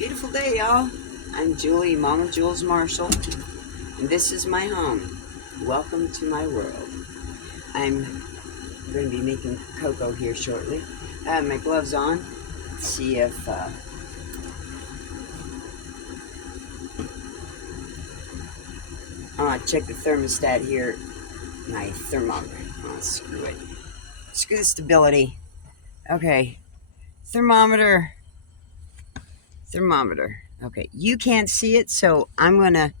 Beautiful day, y'all. I'm Julie, Mama Jules Marshall, and this is my home. Welcome to my world. I'm going to be making cocoa here shortly. I have my gloves on. Let's see if I want to check the thermostat here. My thermometer. Oh, screw it. Screw the stability. Okay. Thermometer. Okay, you can't see it, so I'm going to,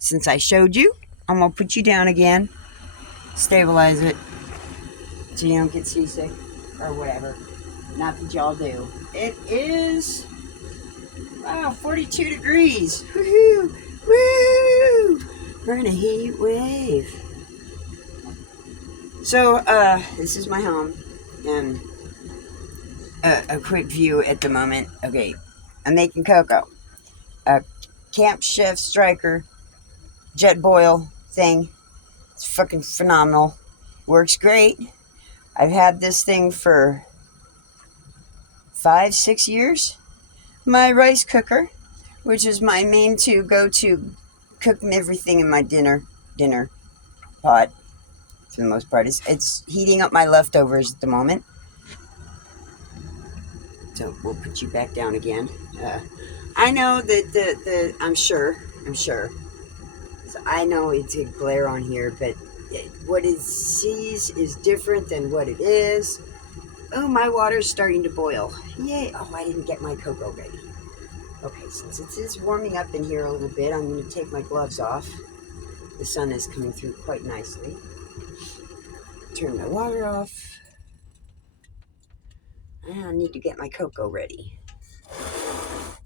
since I showed you, I'm going to put you down again. Stabilize it so you don't get seasick or whatever. Not that y'all do. It is, wow, 42 degrees. Woohoo! Woo! We're in a heat wave. So, this is my home, and a quick view at the moment. Okay, I'm making cocoa. A Camp Chef Striker jet boil thing. It's fucking phenomenal. Works great. I've had this thing for 5-6 years. My rice cooker, which is my main go-to cook everything in my dinner pot for the most part. It's heating up my leftovers at the moment. So we'll put you back down again. I know that I'm sure. So I know it's a glare on here, but what it sees is different than what it is. Oh, my water's starting to boil. Yay! Oh, I didn't get my cocoa ready. Okay, since it is warming up in here a little bit, I'm going to take my gloves off. The sun is coming through quite nicely. Turn my water off. I need to get my cocoa ready.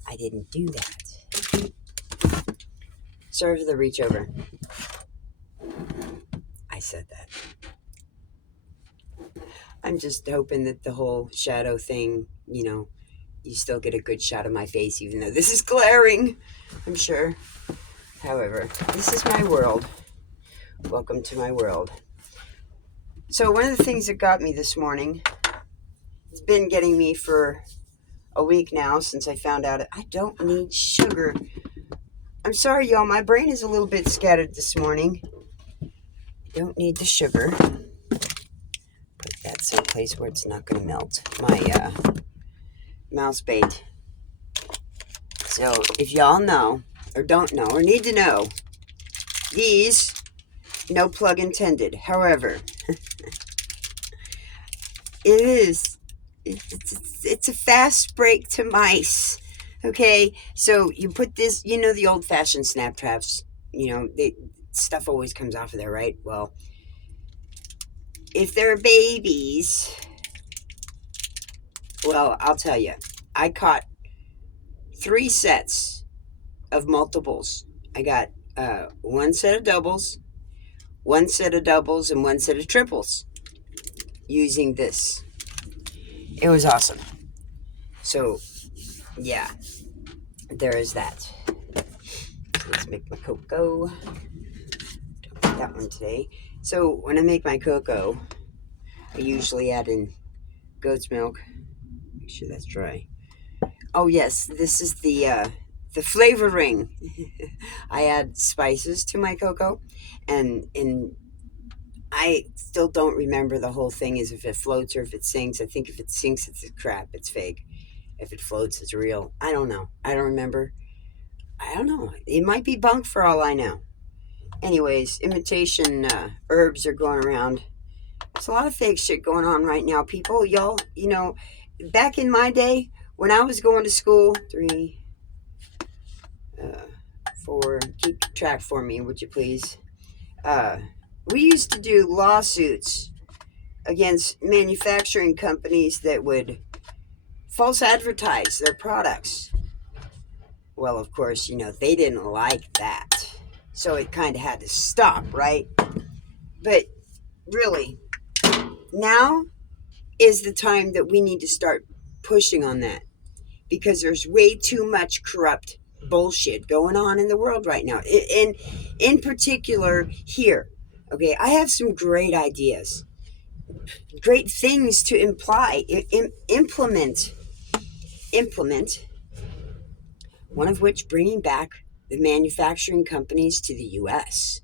I didn't do that. Sorry for the reach over. I said that. I'm just hoping that the whole shadow thing, you still get a good shot of my face, even though this is glaring, I'm sure. However, this is my world. Welcome to my world. So one of the things that got me this morning, it's been getting me for a week now since I found out I don't need sugar. I'm sorry, y'all, my brain is a little bit scattered this morning. I don't need the sugar. Put that someplace where it's not going to melt. My mouse bait. So if y'all know, or don't know, or need to know, these, no plug intended. However, it's a fast break to mice. Okay, so you put this, the old-fashioned snap traps, stuff always comes off of there, right? Well, if they're babies, well, I'll tell you, I caught 3 sets of multiples. I got one set of doubles, and one set of triples using this. It was awesome. So, yeah, there is that. Let's make my cocoa. Don't make that one today. So, when I make my cocoa, I usually add in goat's milk. Make sure that's dry. Oh, yes, this is the flavoring. I add spices to my cocoa, and I still don't remember the whole thing is if it floats or if it sinks. I think if it sinks, it's crap. It's fake. If it floats, it's real. I don't know. I don't remember. I don't know. It might be bunk for all I know. Anyways, imitation herbs are going around. There's a lot of fake shit going on right now, people. Y'all, back in my day when I was going to school, 3, 4, keep track for me, would you please? We used to do lawsuits against manufacturing companies that would false advertise their products. Well, of course, they didn't like that. So it kind of had to stop, right? But really, now is the time that we need to start pushing on that, because there's way too much corrupt bullshit going on in the world right now. In particular here. Okay, I have some great ideas. Great things to implement one of which bringing back the manufacturing companies to the U.S.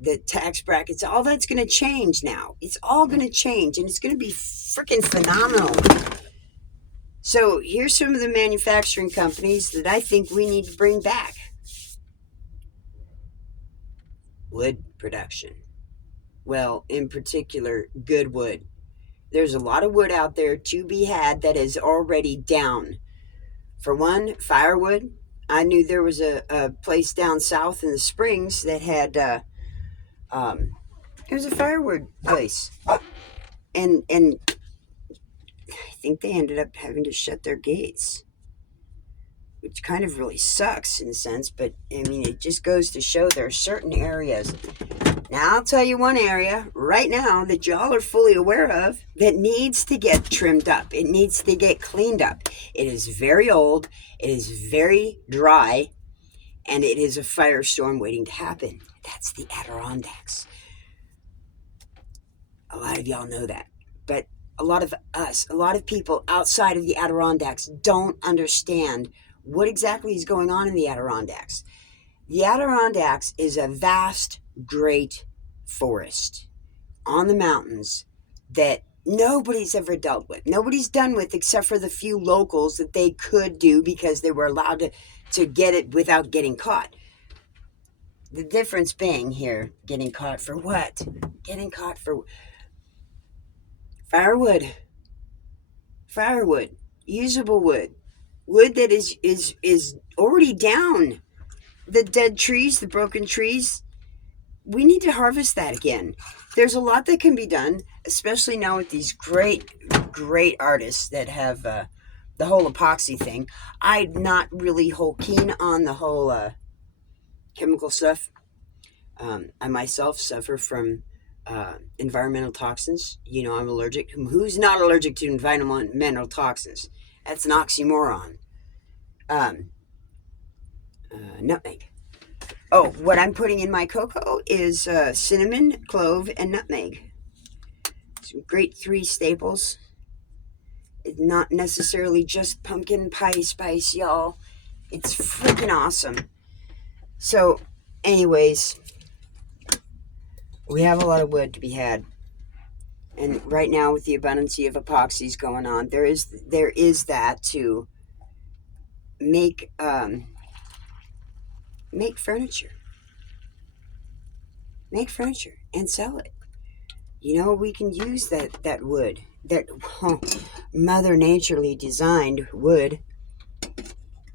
The tax brackets, all that's going to change now. It's all going to change, and it's going to be freaking phenomenal. So here's some of the manufacturing companies that I think we need to bring back. Wood production. Well, in particular, good wood. There's a lot of wood out there to be had that is already down. For one, firewood. I knew there was a place down south in the Springs that had, it was a firewood place. And I think they ended up having to shut their gates, which kind of really sucks in a sense, but I mean, it just goes to show there are certain areas. Now, I'll tell you one area right now that y'all are fully aware of that needs to get trimmed up. It needs to get cleaned up. It is very old, it is very dry, and it is a firestorm waiting to happen. That's the Adirondacks. A lot of y'all know that, but a lot of people outside of the Adirondacks don't understand what exactly is going on in the Adirondacks. The Adirondacks is a vast, great forest on the mountains that nobody's ever dealt with. Nobody's done with except for the few locals that they could do because they were allowed to get it without getting caught. The difference being here, getting caught for what? Getting caught for firewood. Firewood. Usable wood. Wood that is already down. The dead trees, the broken trees, we need to harvest that again. There's a lot that can be done, especially now with these great artists that have the whole epoxy thing. I'm not really whole keen on the whole chemical stuff. I myself suffer from environmental toxins. You know, I'm allergic. Who's not allergic to environmental toxins? That's an oxymoron. Nutmeg. Oh, what I'm putting in my cocoa is cinnamon, clove, and nutmeg. Some great 3 staples. It's not necessarily just pumpkin pie spice, y'all. It's freaking awesome. So, anyways, we have a lot of wood to be had. And right now, with the abundance of epoxies going on, there is that to make furniture. Make furniture and sell it. You know, we can use that wood, that Mother Naturely designed wood,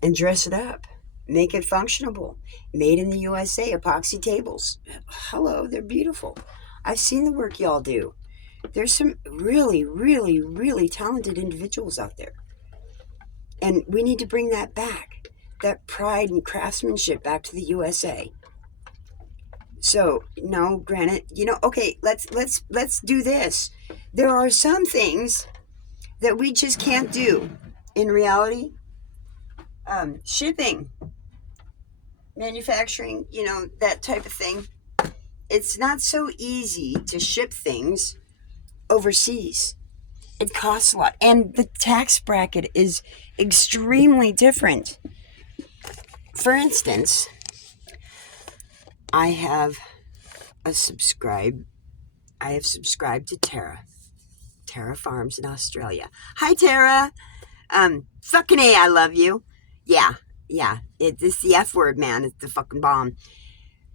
and dress it up. Make it functionable. Made in the USA, epoxy tables. Hello, they're beautiful. I've seen the work y'all do. There's some really, really, really talented individuals out there. And we need to bring that back. That pride and craftsmanship back to the USA. So, no, granted, you know, okay, let's do this. There are some things that we just can't do. In reality, shipping, manufacturing, you know, that type of thing. It's not so easy to ship things overseas. It costs a lot. And the tax bracket is extremely different. For instance, I have subscribed to Terra Farms in Australia. Hi, Terra. Fucking A, I love you. Yeah. It's the F word, man. It's the fucking bomb.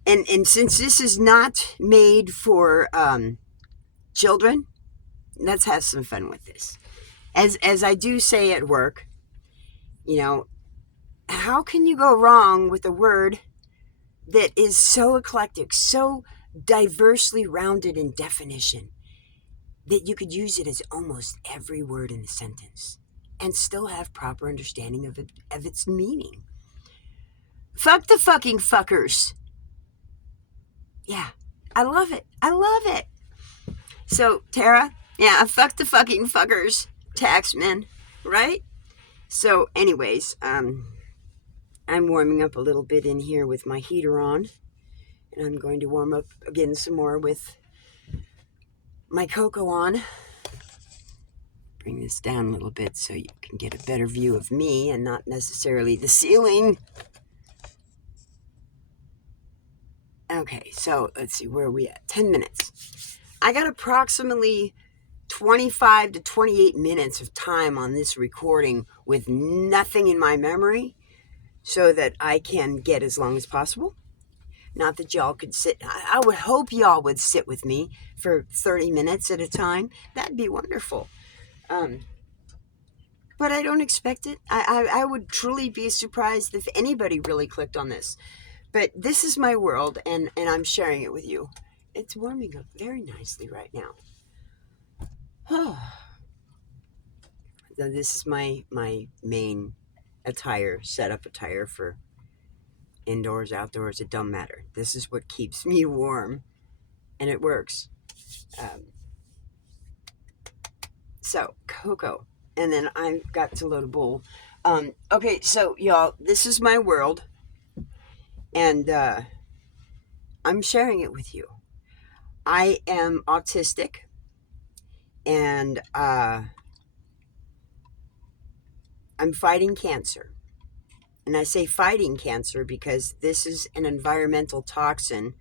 And since this is not made for children, let's have some fun with this. As I do say at work, you know, how can you go wrong with a word that is so eclectic, so diversely rounded in definition, that you could use it as almost every word in the sentence and still have proper understanding of its meaning? Fuck the fucking fuckers. Yeah, I love it. So, Tara, yeah, fuck the fucking fuckers, taxmen, right? So, anyways, I'm warming up a little bit in here with my heater on, and I'm going to warm up again some more with my cocoa on. bring this down a little bit so you can get a better view of me and not necessarily the ceiling. Okay, so let's see, where are we at? 10 minutes. I got approximately 25 to 28 minutes of time on this recording with nothing in my memory so that I can get as long as possible. Not that y'all could sit. I would hope y'all would sit with me for 30 minutes at a time. That'd be wonderful. But I don't expect it. I would truly be surprised if anybody really clicked on this. But this is my world, and I'm sharing it with you. It's warming up very nicely right now. So this is my main attire, setup attire for indoors, outdoors. It don't matter. This is what keeps me warm, and it works. So, cocoa. And then I've got to load a bowl. Okay, so y'all, this is my world, and I'm sharing it with you. I am autistic, and I'm fighting cancer. And I say fighting cancer because this is an environmental toxin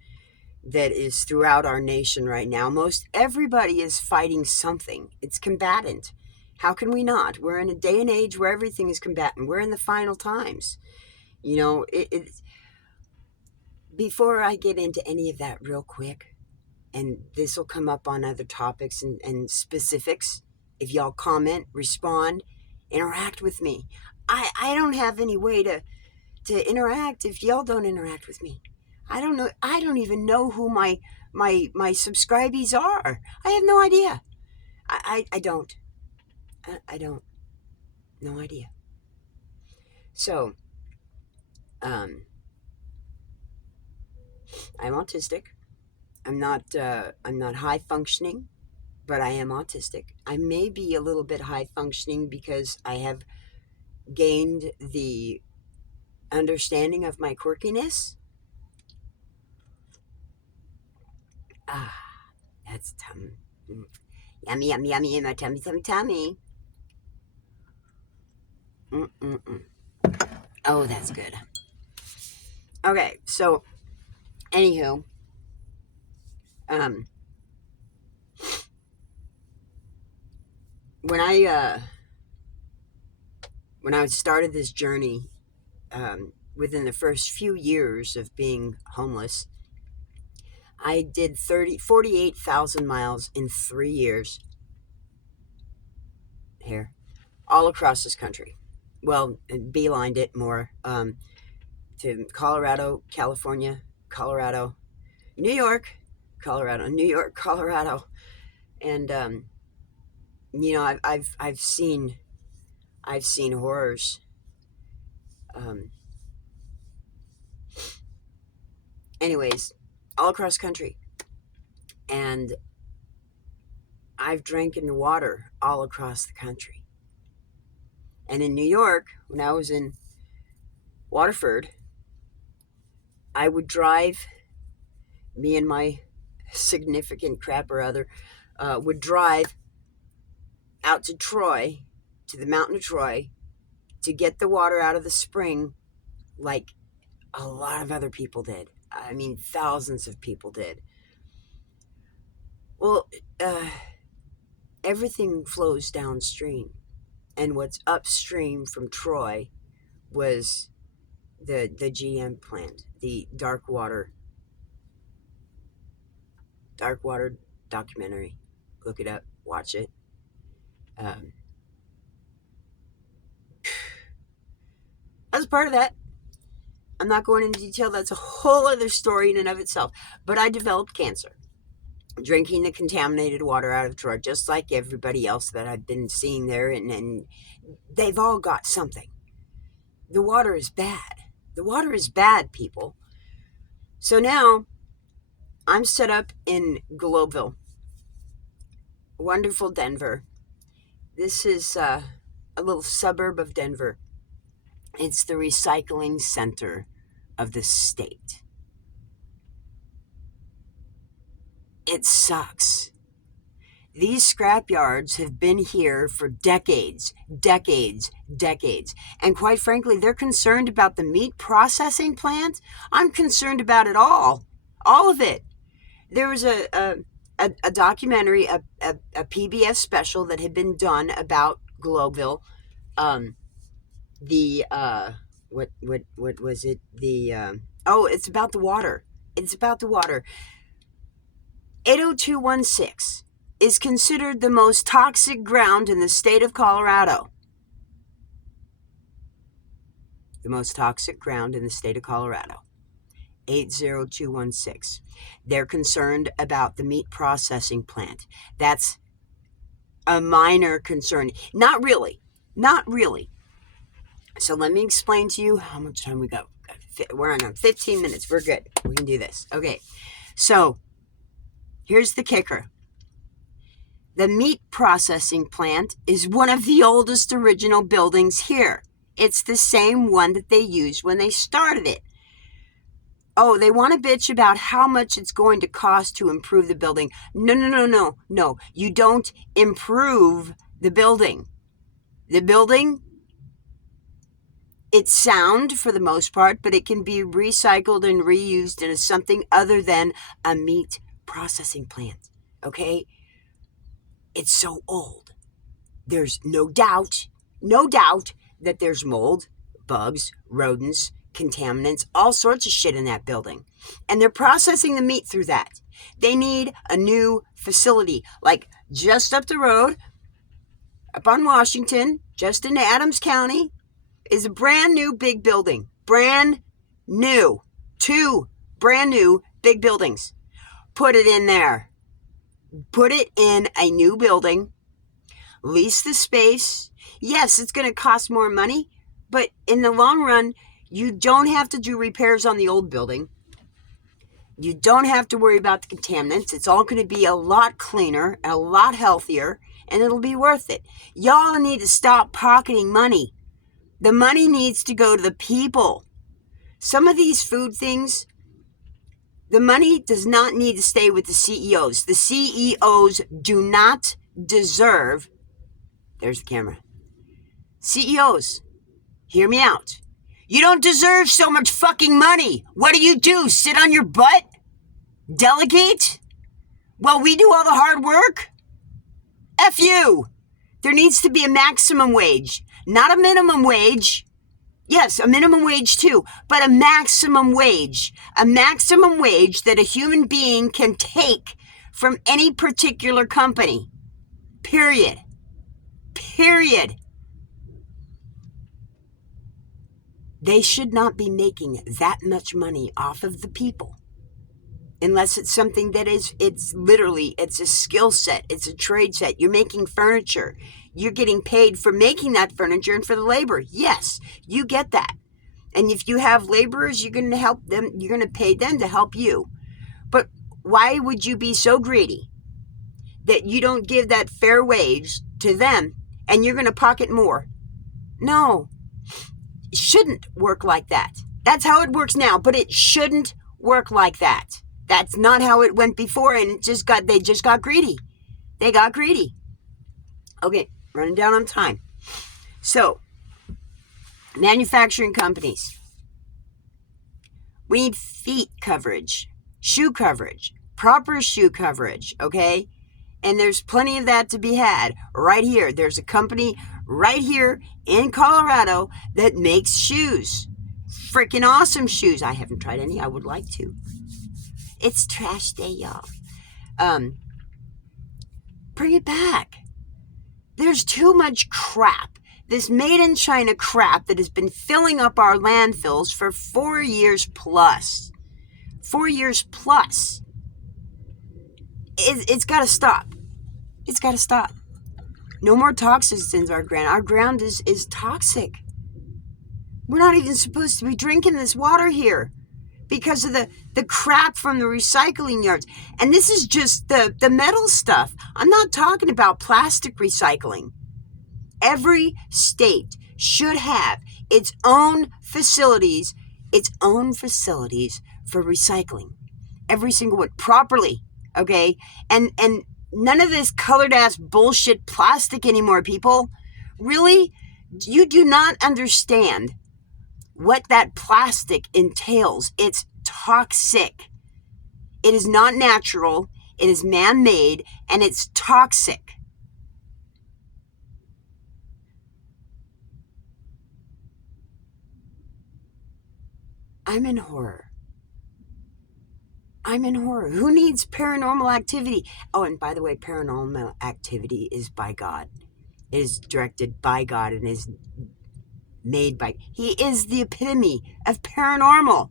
that is throughout our nation right now. Most everybody is fighting something. It's combatant. How can we not? We're in a day and age where everything is combatant. We're in the final times. You know, before I get into any of that real quick, and this will come up on other topics and specifics, if y'all comment, respond, interact with me. I don't have any way to interact if y'all don't interact with me. I don't know. I don't even know who my subscribees are. I have no idea. I don't. I don't. No idea. So, I'm autistic. I'm not high functioning, but I am autistic. I may be a little bit high functioning because I have gained the understanding of my quirkiness. That's yummy, yummy, yummy in my tummy, tummy, tummy. Oh, that's good. Okay, so, anywho, when I started this journey, within the first few years of being homeless, I did 48,000 miles in 3 years here, all across this country. Well, beelined it more to Colorado, California, Colorado, New York, Colorado, New York, Colorado, and you know, I've seen horrors. Anyways, all across country, and I've drank in the water all across the country. And in New York, when I was in Waterford, I would drive, me and my significant crap or other, would drive out to Troy, to the mountain of Troy, to get the water out of the spring like a lot of other people did. I mean, thousands of people did. Well, everything flows downstream. And what's upstream from Troy was the GM plant, the dark water documentary. Look it up, watch it. I was part of that. I'm not going into detail. That's a whole other story in and of itself. But I developed cancer, drinking the contaminated water out of Troy, just like everybody else that I've been seeing there. And they've all got something. The water is bad. The water is bad, people. So now I'm set up in Globeville, wonderful Denver. This is a little suburb of Denver. It's the recycling center of the state. It sucks. These scrap yards have been here for decades, decades, decades. And quite frankly, they're concerned about the meat processing plant. I'm concerned about it all of it. There was a documentary, a PBS special that had been done about Globeville. What was it? It's about the water. It's about the water. 80216 is considered the most toxic ground in the state of Colorado. The most toxic ground in the state of Colorado. 80216. They're concerned about the meat processing plant. That's a minor concern. Not really. So let me explain to you how much time we got. We're on 15 minutes. We're good. We can do this. Okay. So here's the kicker. The meat processing plant is one of the oldest original buildings here. It's the same one that they used when they started it. Oh, they want to bitch about how much it's going to cost to improve the building. No. You don't improve the building. The building, it's sound for the most part, but it can be recycled and reused into something other than a meat processing plant. Okay? It's so old. There's no doubt that there's mold, bugs, rodents, contaminants, all sorts of shit in that building. And they're processing the meat through that. They need a new facility, like just up the road, up on Washington, just in Adams County, is a brand new big building. Brand new. 2 brand new big buildings. Put it in there. Put it in a new building. Lease the space. Yes, it's going to cost more money, but in the long run, you don't have to do repairs on the old building. You don't have to worry about the contaminants. It's all going to be a lot cleaner, a lot healthier, and it'll be worth it. Y'all need to stop pocketing money. The money needs to go to the people. Some of these food things, the money does not need to stay with the CEOs. The CEOs do not deserve, there's the camera. CEOs, hear me out. You don't deserve so much fucking money. What do? Sit on your butt? Delegate? Well, we do all the hard work? F you. There needs to be a maximum wage, not a minimum wage. Yes, a minimum wage too, but a maximum wage. A maximum wage that a human being can take from any particular company. Period. They should not be making that much money off of the people. Unless it's something that it's a skill set. It's a trade set. You're making furniture. You're getting paid for making that furniture and for the labor. Yes, you get that. And if you have laborers, you're going to help them. You're going to pay them to help you. But why would you be so greedy that you don't give that fair wage to them and you're going to pocket more? No, it shouldn't work like that. That's how it works now, but it shouldn't work like that. That's not how it went before, and they just got greedy. They got greedy. Okay, running down on time. So, manufacturing companies. We need feet coverage, shoe coverage, proper shoe coverage, okay? And there's plenty of that to be had right here. There's a company right here in Colorado that makes shoes. Freaking awesome shoes. I haven't tried any. I would like to. It's trash day, y'all. Bring it back. There's too much crap. This made in China crap that has been filling up our landfills for 4 years plus. 4 years plus. It's got to stop. It's got to stop. No more toxins in our ground. Our ground is toxic. We're not even supposed to be drinking this water here because of the crap from the recycling yards. And this is just the metal stuff. I'm not talking about plastic recycling. Every state should have its own facilities for recycling. Every single one, properly, okay? And none of this colored ass bullshit plastic anymore, people. Really? You do not understand what that plastic entails. It's toxic. It is not natural. It is man-made, and it's toxic. I'm in horror. I'm in horror. Who needs paranormal activity? Oh, and by the way, paranormal activity is by God. It is directed by God and is made by... He is the epitome of paranormal.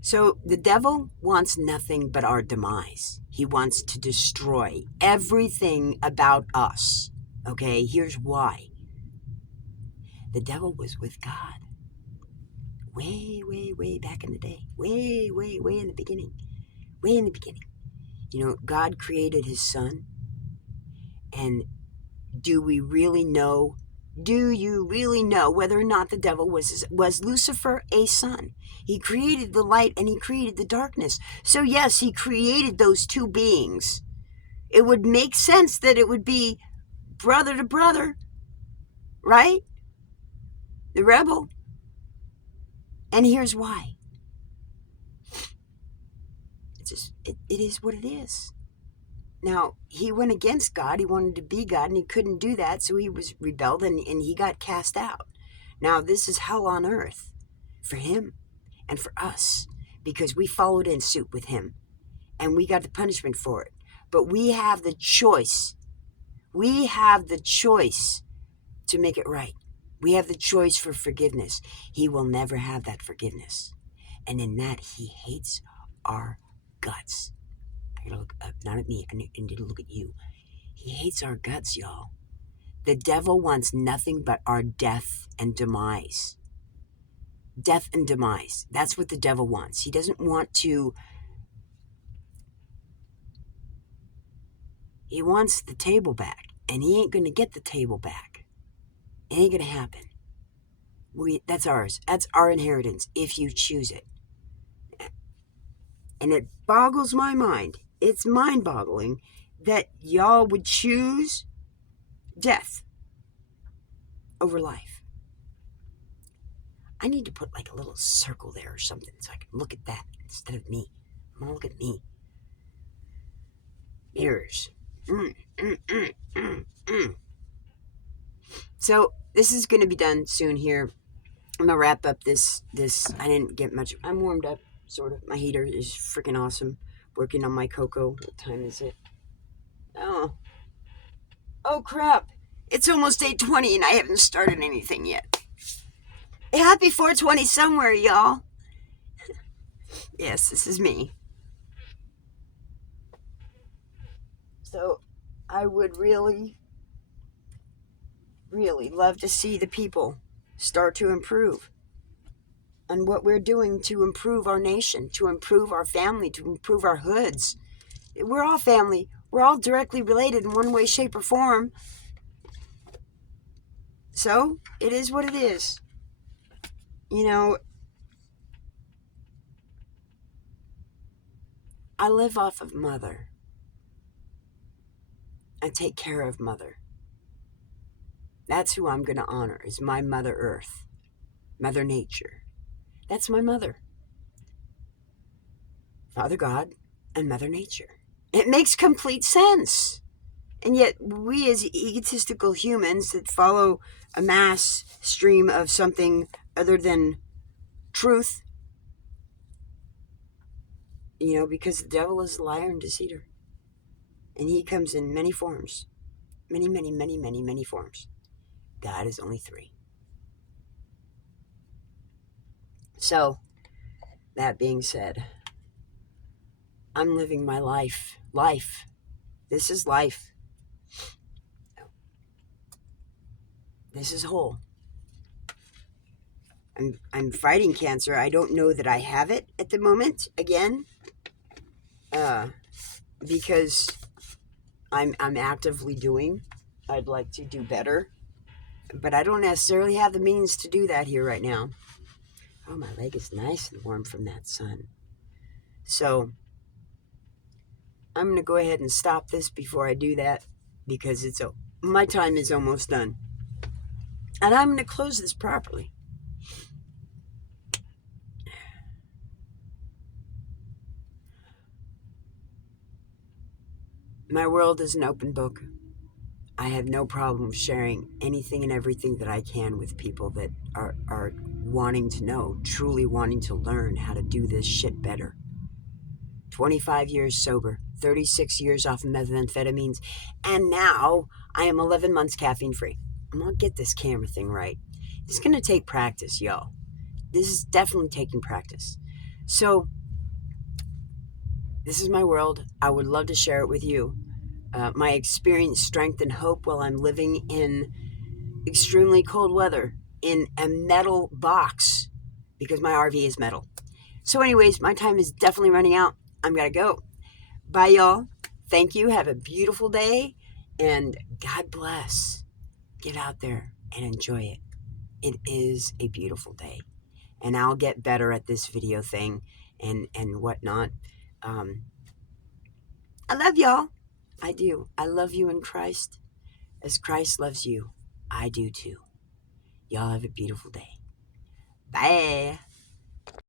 So the devil wants nothing but our demise. He wants to destroy everything about us. Okay, here's why. The devil was with God. Way, way, way back in the day. Way, way, way in the beginning. Way in the beginning. You know, God created his son. And do we really know? Do you really know whether or not the devil was Lucifer a son? He created the light and he created the darkness. So yes, he created those two beings. It would make sense that it would be brother to brother, right? The rebel. And here's why. It is what it is. Now, he went against God. He wanted to be God, and he couldn't do that, so he was rebelled, and he got cast out. Now, this is hell on earth for him and for us, because we followed in suit with him, and we got the punishment for it. But we have the choice. We have the choice to make it right. We have the choice for forgiveness. He will never have that forgiveness. And in that, he hates our guts. I gotta look up, not at me, I need to look at you. He hates our guts, y'all. The devil wants nothing but our death and demise. Death and demise. That's what the devil wants. He doesn't want to... He wants the table back, and he ain't gonna get the table back. It ain't gonna happen. That's ours. That's our inheritance, if you choose it. And it boggles my mind. It's mind-boggling that y'all would choose death over life. I need to put like a little circle there or something so I can look at that instead of me. I'm gonna look at me. Mirrors. So this is gonna be done soon here. I'm gonna wrap up this. I didn't get much. I'm warmed up, sort of. My heater is freaking awesome. Working on my cocoa. What time is it? Oh crap! It's almost 8:20 and I haven't started anything yet. Happy 420 somewhere, y'all. Yes, this is me. So, I would really, really love to see the people start to improve on what we're doing to improve our nation, to improve our family, to improve our hoods. We're all family. We're all directly related in one way, shape, or form. So, it is what it is. You know, I live off of Mother. I take care of Mother. That's who I'm going to honor, is my Mother Earth, Mother Nature. That's my mother. Father God and Mother Nature. It makes complete sense. And yet, we as egotistical humans that follow a mass stream of something other than truth, you know, because the devil is a liar and deceiver. And he comes in many forms. Many, many, many, many, many forms. God is only three. So, that being said, I'm living my life. Life. This is life. This is whole. I'm fighting cancer. I don't know that I have it at the moment. Again, because I'm actively doing. I'd like to do better, but I don't necessarily have the means to do that here right now. Oh, my leg is nice and warm from that sun. So I'm going to go ahead and stop this before I do that because my time is almost done. And I'm going to close this properly. My world is an open book. I have no problem sharing anything and everything that I can with people that are wanting to know, truly wanting to learn how to do this shit better. 25 years sober, 36 years off of methamphetamines, and now I am 11 months caffeine free. I'm going to get this camera thing right. It's going to take practice, y'all. This is definitely taking practice. So, this is my world. I would love to share it with you. My experience, strength, and hope while I'm living in extremely cold weather in a metal box because my RV is metal. So, anyways, my time is definitely running out. I'm going to go. Bye, y'all. Thank you. Have a beautiful day. And God bless. Get out there and enjoy it. It is a beautiful day. And I'll get better at this video thing and whatnot. I love y'all. I do. I love you in Christ. As Christ loves you, I do too. Y'all have a beautiful day. Bye.